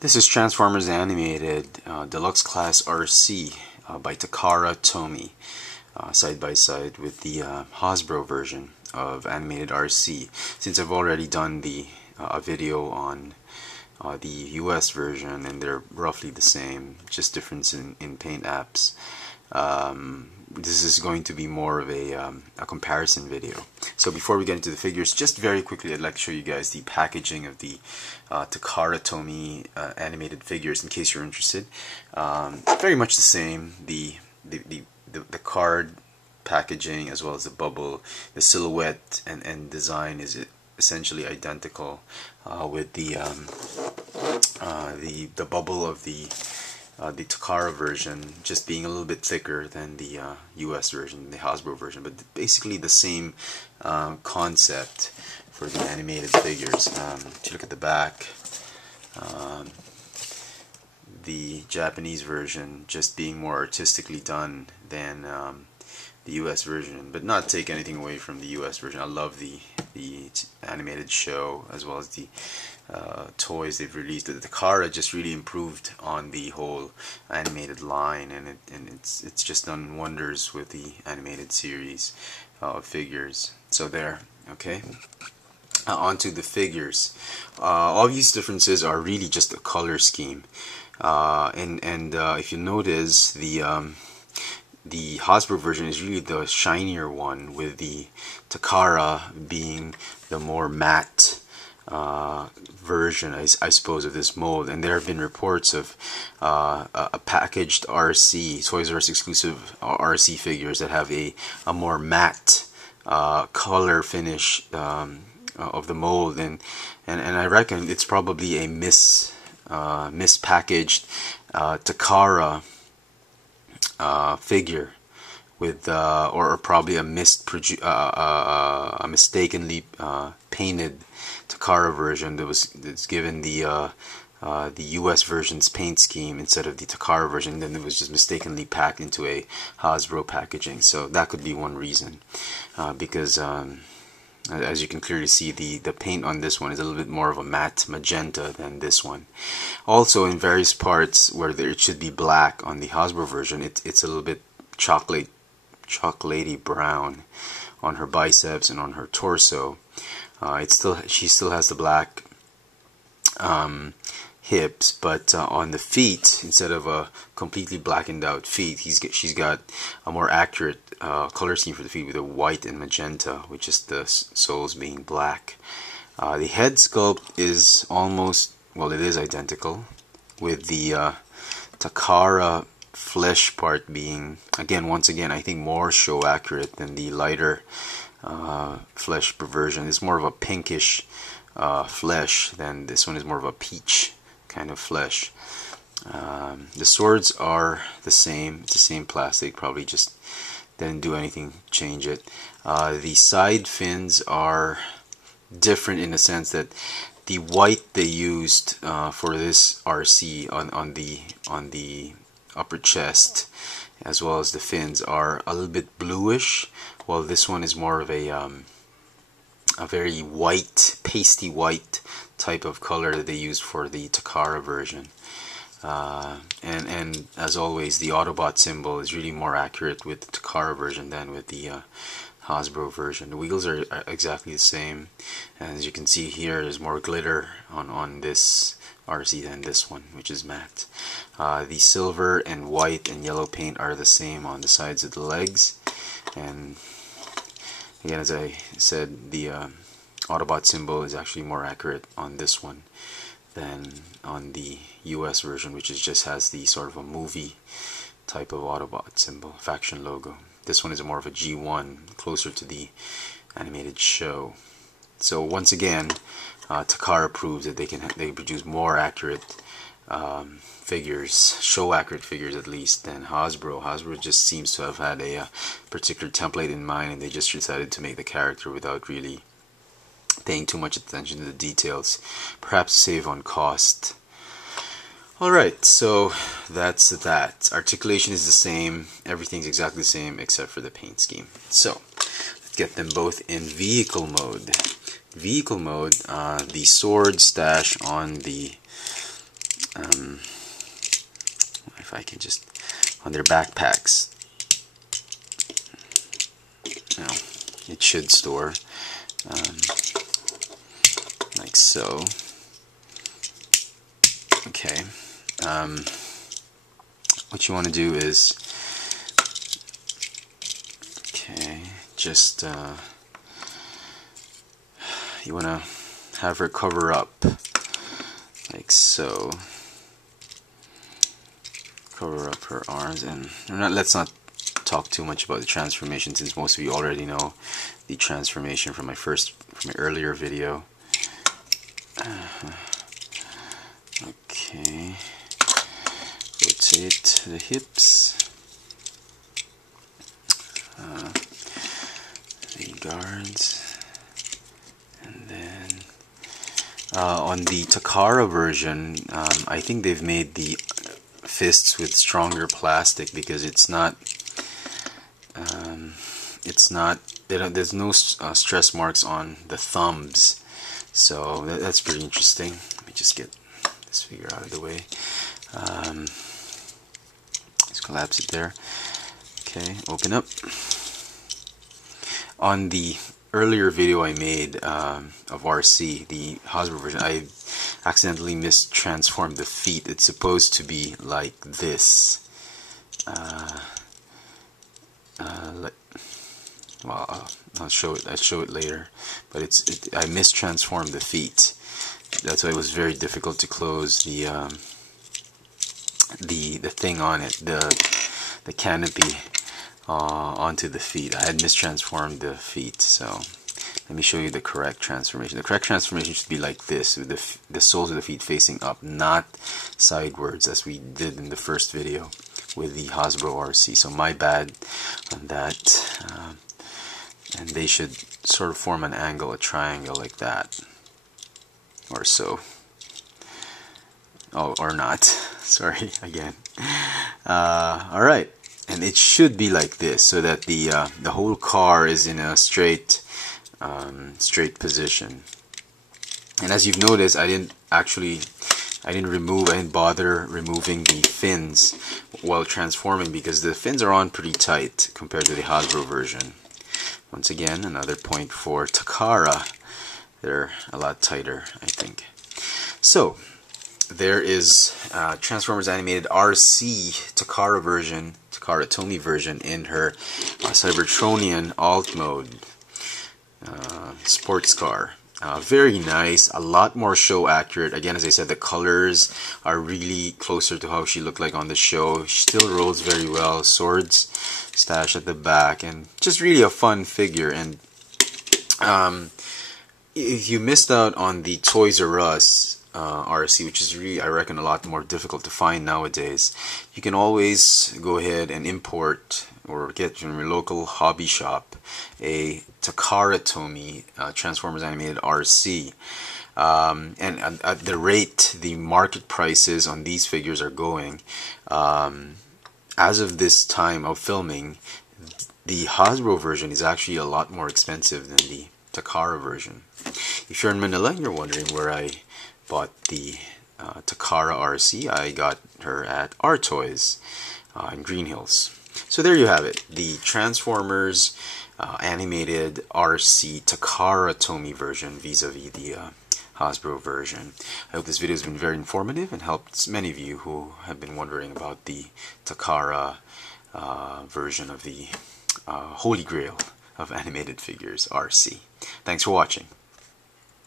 This is Transformers Animated Deluxe Class RC by Takara Tomy, side by side with the Hasbro version of Animated RC. Since I've already done the a video on the US version, and they're roughly the same, just difference in paint apps. This is going to be more of a comparison video. So before we get into the figures, just very quickly, I'd like to show you guys the packaging of the Takara Tomy animated figures, in case you're interested. Very much the same. The card packaging, as well as the bubble, the silhouette and design is essentially identical, with the bubble of the Takara version just being a little bit thicker than the US version, the Hasbro version, but basically the same concept for the animated figures. If you look at the back, the Japanese version just being more artistically done than the US version, but not take anything away from the US version. I love the animated show, as well as the toys they've released. The Takara just really improved on the whole animated line, and it's just done wonders with the animated series of figures. So there, okay. Onto the figures. Obvious differences are really just the color scheme, and if you notice, the Hasbro version is really the shinier one, with the Takara being the more matte version, I suppose, of this mold. And there have been reports of a packaged RC, Toys R Us exclusive RC figures that have a more matte color finish of the mold, and I reckon it's probably a mispackaged Takara figure with or probably a mistakenly painted Takara version that's given the US version's paint scheme instead of the Takara version. Then it was just mistakenly packed into a Hasbro packaging. So that could be one reason, because as you can clearly see, the paint on this one is a little bit more of a matte magenta than this one. Also, in various parts where it should be black on the Hasbro version, it's a little bit chocolatey brown on her biceps and on her torso. She still has the black hips, but on the feet, instead of a completely blackened out feet, she's got a more accurate color scheme for the feet, with a white and magenta, with just the soles being black. The head sculpt is almost, well, it is identical, with the Takara flesh part being, once again, I think more show accurate than the lighter flesh version. It's more of a pinkish flesh, than this one is more of a peach kind of flesh. The swords are the same. It's the same plastic, probably just didn't do anything, change it. The side fins are different in the sense that the white they used for this RC on the upper chest, as well as the fins, are a little bit bluish, while this one is more of a very white, pasty white type of color that they used for the Takara version. And as always, the Autobot symbol is really more accurate with the Takara version than with the Hasbro version. The wheels are exactly the same, and as you can see here, there's more glitter on this RC than this one, which is matte. The silver and white and yellow paint are the same on the sides of the legs, and again, as I said, the Autobot symbol is actually more accurate on this one than on the US version, which just has the sort of a movie type of Autobot symbol, faction logo. This one is more of a G1, closer to the animated show. So once again, Takara proves that they produce more accurate figures, show accurate figures at least, than Hasbro. Hasbro just seems to have had a particular template in mind, and they just decided to make the character without really paying too much attention to the details, perhaps save on cost. Alright, so that's that. Articulation is the same, everything's exactly the same except for the paint scheme. So let's get them both in vehicle mode. Vehicle mode, the sword stash on the if I can just, on their backpacks, now it should store like so. Okay, what you want to do is, okay, just you want to have her cover up like so. Cover up her arms, and let's not talk too much about the transformation, since most of you already know the transformation from my earlier video. Okay, rotate the hips, the guards, and then on the Takara version, I think they've made the fists with stronger plastic, because it's not there's no stress marks on the thumbs, so that's pretty interesting. Let me just get this figure out of the way. Let's collapse it there. Okay, open up. On the earlier video I made of Arcee, the Hasbro version, I accidentally mistransformed the feet. It's supposed to be like this. Well, I'll show it later, but I mistransformed the feet. That's why it was very difficult to close the thing on it, the canopy onto the feet. I had mistransformed the feet, so let me show you the correct transformation. The correct transformation should be like this, with the soles of the feet facing up, not sidewards as we did in the first video with the Hasbro Arcee. So my bad on that. And they should sort of form an angle, a triangle like that, or so. Oh, or not. Sorry again. All right, and it should be like this, so that the whole car is in a straight position. And as you've noticed, I didn't bother removing the fins while transforming, because the fins are on pretty tight compared to the Hasbro version. Once again, another point for Takara. They're a lot tighter, I think. So there is Transformers Animated Arcee Takara version, Takara Tomy version, in her Cybertronian alt mode sports car. Very nice, a lot more show accurate. Again, as I said, the colors are really closer to how she looked like on the show. She still rolls very well. Swords stash at the back, and just really a fun figure. And if you missed out on the Toys R Us Arcee, which is really, I reckon, a lot more difficult to find nowadays, you can always go ahead and import or get from your local hobby shop a Takara Tomy Transformers Animated Arcee. And at the rate the market prices on these figures are going, as of this time of filming, the Hasbro version is actually a lot more expensive than the Takara version. If you're in Manila and you're wondering where I bought the Takara Arcee, I got her at Our Toys in Green Hills. So there you have it, the Transformers Animated Arcee Takara Tomy version vis-a-vis the Hasbro version. I hope this video has been very informative and helped many of you who have been wondering about the Takara version of the Holy Grail of animated figures, Arcee. Thanks for watching.